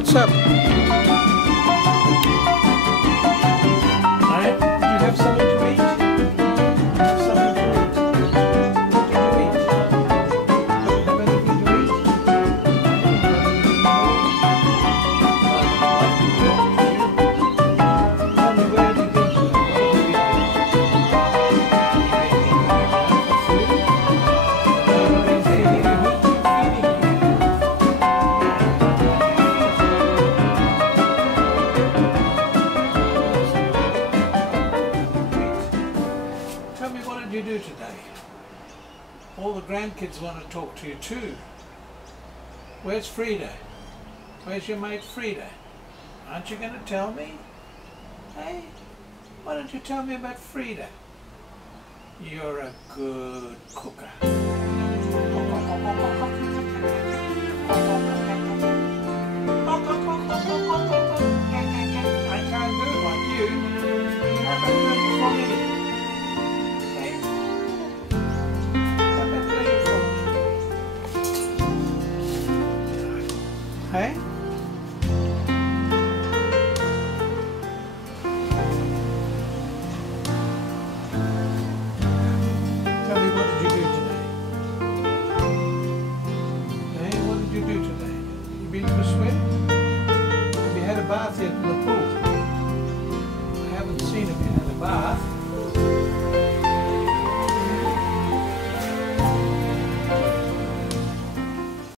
What's up? Hey, did you have something to eat? Have something to eat? What did you eat? Have anything to eat? Tell me, where have you been today? What have you been doing? Food? I've been feeding you. Who's been feeding you? Tell me, what did you do today? All the grandkids want to talk to you too. Where's Frida? Where's your mate Frida? Aren't you going to tell me? Hey, why don't you tell me about Frida? You're a good cooker. I can't do it like you. How about doing it for me? Hey? How about doing it for me? Hey? Tell me, what did you do today? Hey, what did you do today? You been to a swim? Have you had a bath yet?